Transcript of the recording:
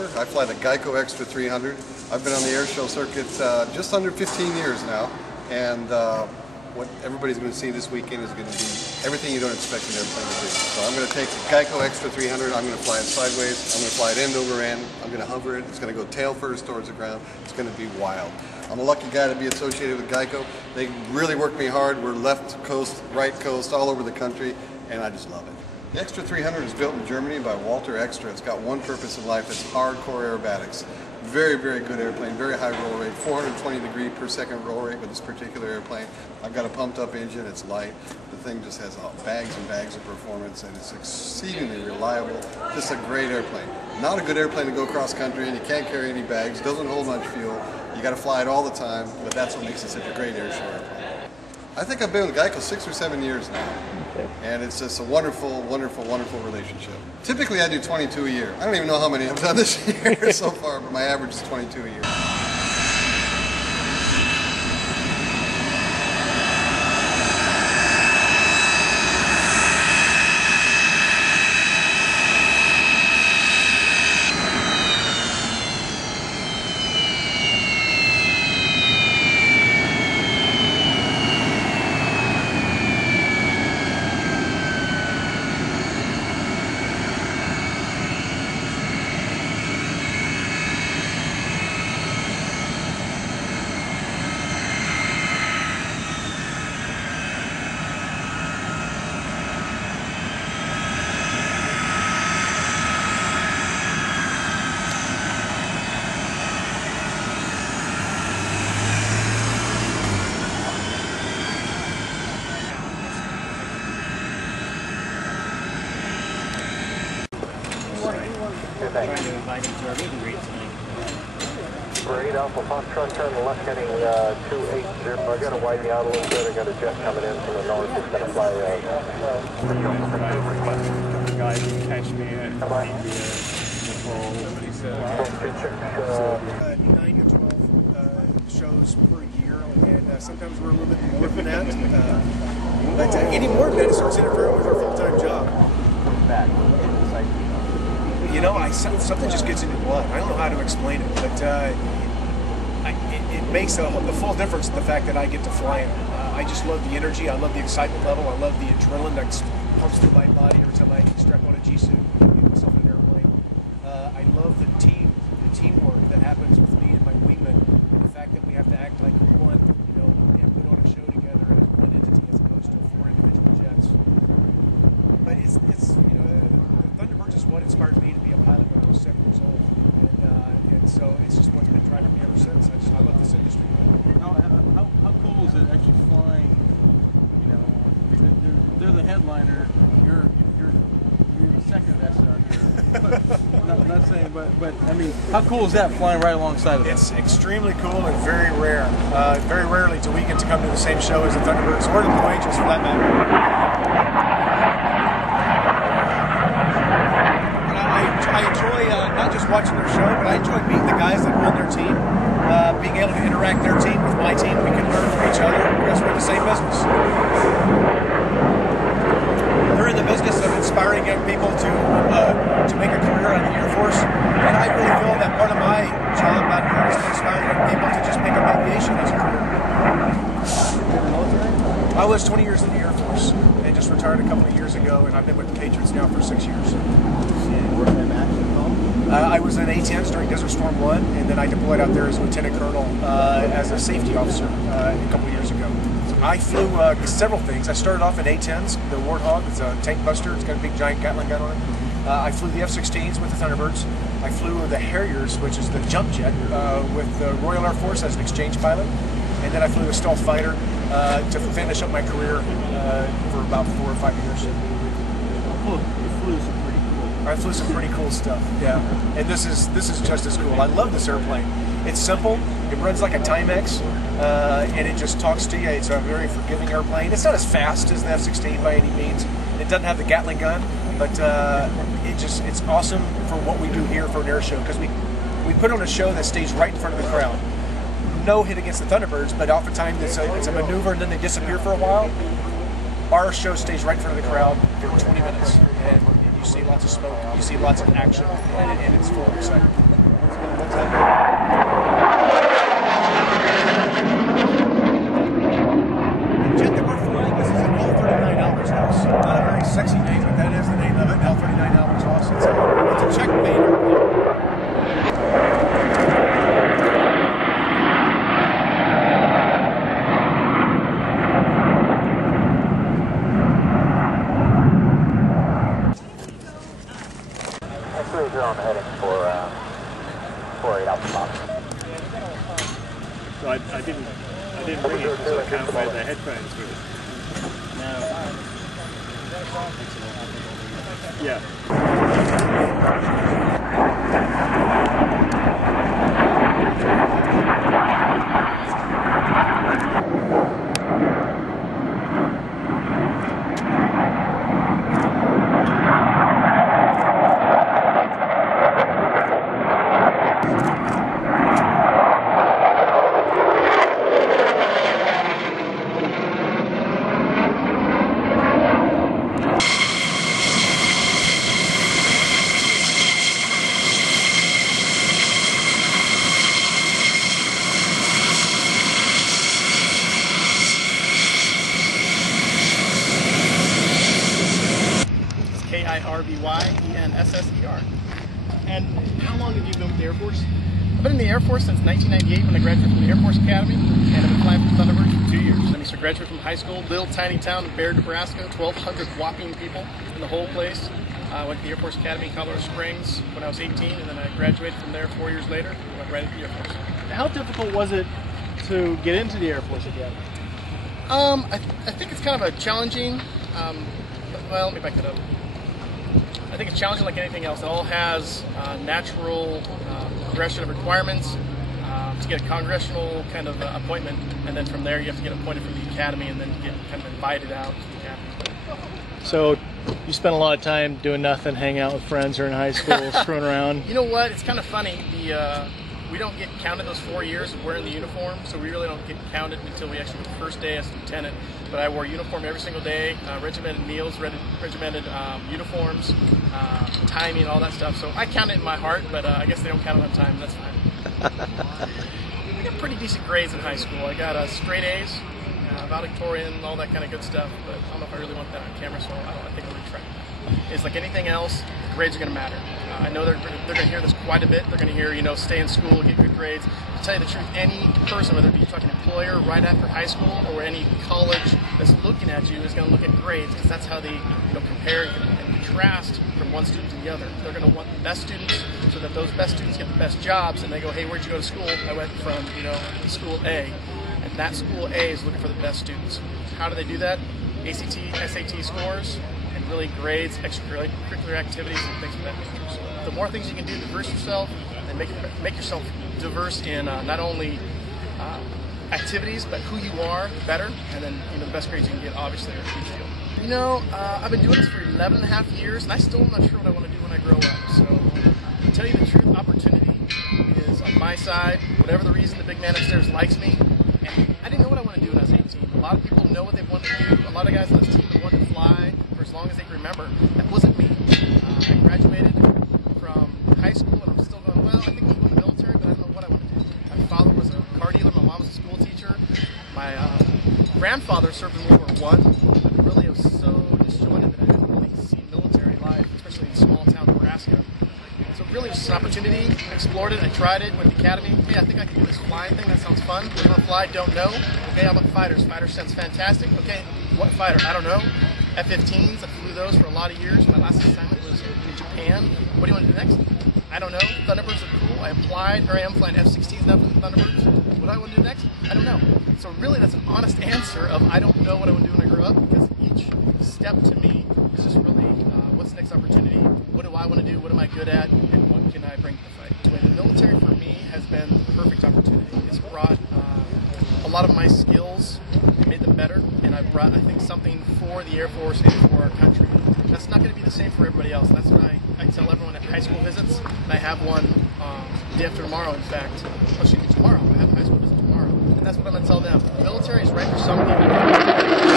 I fly the Geico Extra 300. I've been on the air show circuit just under 15 years now, and what everybody's going to see this weekend is going to be everything you don't expect an airplane to do. So I'm going to take the Geico Extra 300, I'm going to fly it sideways, I'm going to fly it end over end, I'm going to hover it, it's going to go tail first towards the ground, it's going to be wild. I'm a lucky guy to be associated with Geico. They really work me hard. We're left coast, right coast, all over the country, and I just love it. The Extra 300 is built in Germany by Walter Extra. It's got one purpose in life, it's hardcore aerobatics. Very, very good airplane, very high roll rate, 420 degree per second roll rate with this particular airplane. I've got a pumped up engine, it's light. The thing just has bags and bags of performance, and it's exceedingly reliable. Just a great airplane. Not a good airplane to go cross country, and you can't carry any bags, doesn't hold much fuel. You got to fly it all the time, but that's what makes it such a great airshow airplane. I think I've been with Geico 6 or 7 years now, and it's just a wonderful, wonderful, wonderful relationship. Typically I do 22 a year. I don't even know how many I've done this year so far, but my average is 22 a year. Trying to invite him to our meet and greet tonight. Great, Alpha Foxtrot, turn left heading 280. I got to widen you out a little bit. I got a jet coming in from the north. It's going to fly. Guys can catch me at the full, what he said. 9 to 12 shows per year, and sometimes we're a little bit more than that. But any more than that, it starts interfering with our full-time job. You know, something just gets in your blood. I don't know how to explain it, but it makes the full difference, the fact that I get to fly it. I just love the energy, I love the excitement level, I love the adrenaline that pumps through my body every time I strap on a G-suit and get myself in an airplane. I love the teamwork that happens with me and my wingman, and the fact that we have to act like one, you know, and put on a show together as one entity as opposed to 4 individual jets. But it's you know, Thunderbirds is what inspired me to be a pilot when I was 7 years old, and so it's just what's been driving me ever since. I love this industry. How cool is it actually flying? You know, they're the headliner. You're the second best out here. not saying, but I mean, how cool is that flying right alongside of it? It's extremely cool and very rare. Very rarely do we get to come to the same show as the Thunderbirds or the Blue Angels, for that matter. I enjoy not just watching their show, but I enjoy meeting the guys that run their team, being able to interact their team with my team. We can learn from each other because we're in the same business. They're in the business of inspiring young people to make a career out of the Air Force, and I really feel that part of my job out here is to inspire young people to just pick up aviation as a career. I was 20 years in the Air Force and just retired a couple of years ago, and I've been with the Patriots now for 6 years. I was in A-10s during Desert Storm 1, and then I deployed out there as a lieutenant colonel as a safety officer a couple of years ago. I flew several things. I started off in A-10s, the Warthog. It's a tank buster. It's got a big giant Gatling gun on it. I flew the F-16s with the Thunderbirds. I flew the Harriers, which is the jump jet, with the Royal Air Force as an exchange pilot. And then I flew a stealth fighter to finish up my career for about 4 or 5 years. I flew some pretty cool stuff, yeah. And this is just as cool. I love this airplane. It's simple. It runs like a Timex, and it just talks to you. It's a very forgiving airplane. It's not as fast as the F-16 by any means. It doesn't have the Gatling gun, but it's awesome for what we do here for an air show, because we put on a show that stays right in front of the crowd. No hit against the Thunderbirds, but oftentimes it's a maneuver and then they disappear for a while. Our show stays right in front of the crowd for 20 minutes, and you see lots of smoke, you see lots of action, and it's full of excitement. 48 Alpha Fox. So I didn't bring it, so I can't wear the headphones with it. No. Yeah. Kirbyensser. And how long have you been with the Air Force? I've been in the Air Force since 1998 when I graduated from the Air Force Academy, and I've been flying for Thunderbirds for 2 years. I graduated from high school, little tiny town of Baird, Nebraska, 1,200 whopping people in the whole place. I went to the Air Force Academy in Colorado Springs when I was 18, and then I graduated from there 4 years later and went right into the Air Force. How difficult was it to get into the Air Force Academy? I think it's kind of a challenging, well, let me back that up. I think it's challenging like anything else. It all has natural progression of requirements to get a congressional kind of appointment, and then from there you have to get appointed from the academy and then get kind of invited out to the academy. So you spent a lot of time doing nothing, hanging out with friends or in high school, screwing around? You know what? It's kind of funny. We don't get counted those 4 years of wearing the uniform, so we really don't get counted until we actually, the first day as lieutenant. But I wore uniform every single day, regimented meals, regimented uniforms, timing, all that stuff. So I count it in my heart, but I guess they don't count it on time, and that's fine. I got pretty decent grades in high school. I got straight A's, valedictorian, all that kind of good stuff, but I don't know if I really want that on camera, so I think I'll retract that. It's like anything else, the grades are going to matter. I know they're going to hear this quite a bit. They're going to hear, stay in school, get good grades. To tell you the truth, any person, whether it be talking employer right after high school or any college that's looking at you, is going to look at grades, because that's how they compare and contrast from one student to the other. They're going to want the best students so that those best students get the best jobs, and they go, hey, where'd you go to school? I went from school A, and that school A is looking for the best students. How do they do that? ACT, SAT scores, and really grades, extracurricular activities, and things of that nature. So the more things you can do to diverse yourself, and make yourself diverse in not only activities, but who you are, the better, and then the best grades you can get, obviously, are a huge deal. I've been doing this for 11 and a half years, and I still am not sure what I want to do when I grow up. So, to tell you the truth, opportunity is on my side. Whatever the reason, the big man upstairs likes me. And I didn't know what I wanted to do when I was 18. A lot of people know what they want to do. A lot of guys on this team have wanted to fly for as long as they can remember. That wasn't me. I graduated from high school, and I'm still going, well, I think I'm going to go to the military, but I don't know what I want to do. My father was a car dealer. My mom was a school teacher. My grandfather served in World War I. Really, I was so disjointed that I didn't really see military life, especially in small town Nebraska. So really, it was just an opportunity. I explored it. I tried it. Went to the academy. Hey, I think I can do this flying thing. That sounds fun. We're going to fly. Don't know. Okay, how about fighters? Fighter sounds fantastic. Okay, what fighter? I don't know. F-15s. I flew those for a lot of years. My last assignment was in Japan. What do you want to do next? I don't know. Thunderbirds are cool. I applied. Here I am flying F-16s now for the Thunderbirds. What do I want to do next? I don't know. So really, that's an honest answer of I don't know what I want to do when I grow up, because each step to me is just really what's the next opportunity? What do I want to do? What am I good at? And what can I bring to the fight? The military for me has been the perfect opportunity. It's brought a lot of my skills, made them better, and I've brought, I think, something for the Air Force and for our country. That's not going to be the same for everybody else. That's what I tell everyone at high school visits. And I have one the day after tomorrow, in fact. Oh, excuse me, tomorrow. I have a high school visit tomorrow. And that's what I'm going to tell them. The military is right for some people.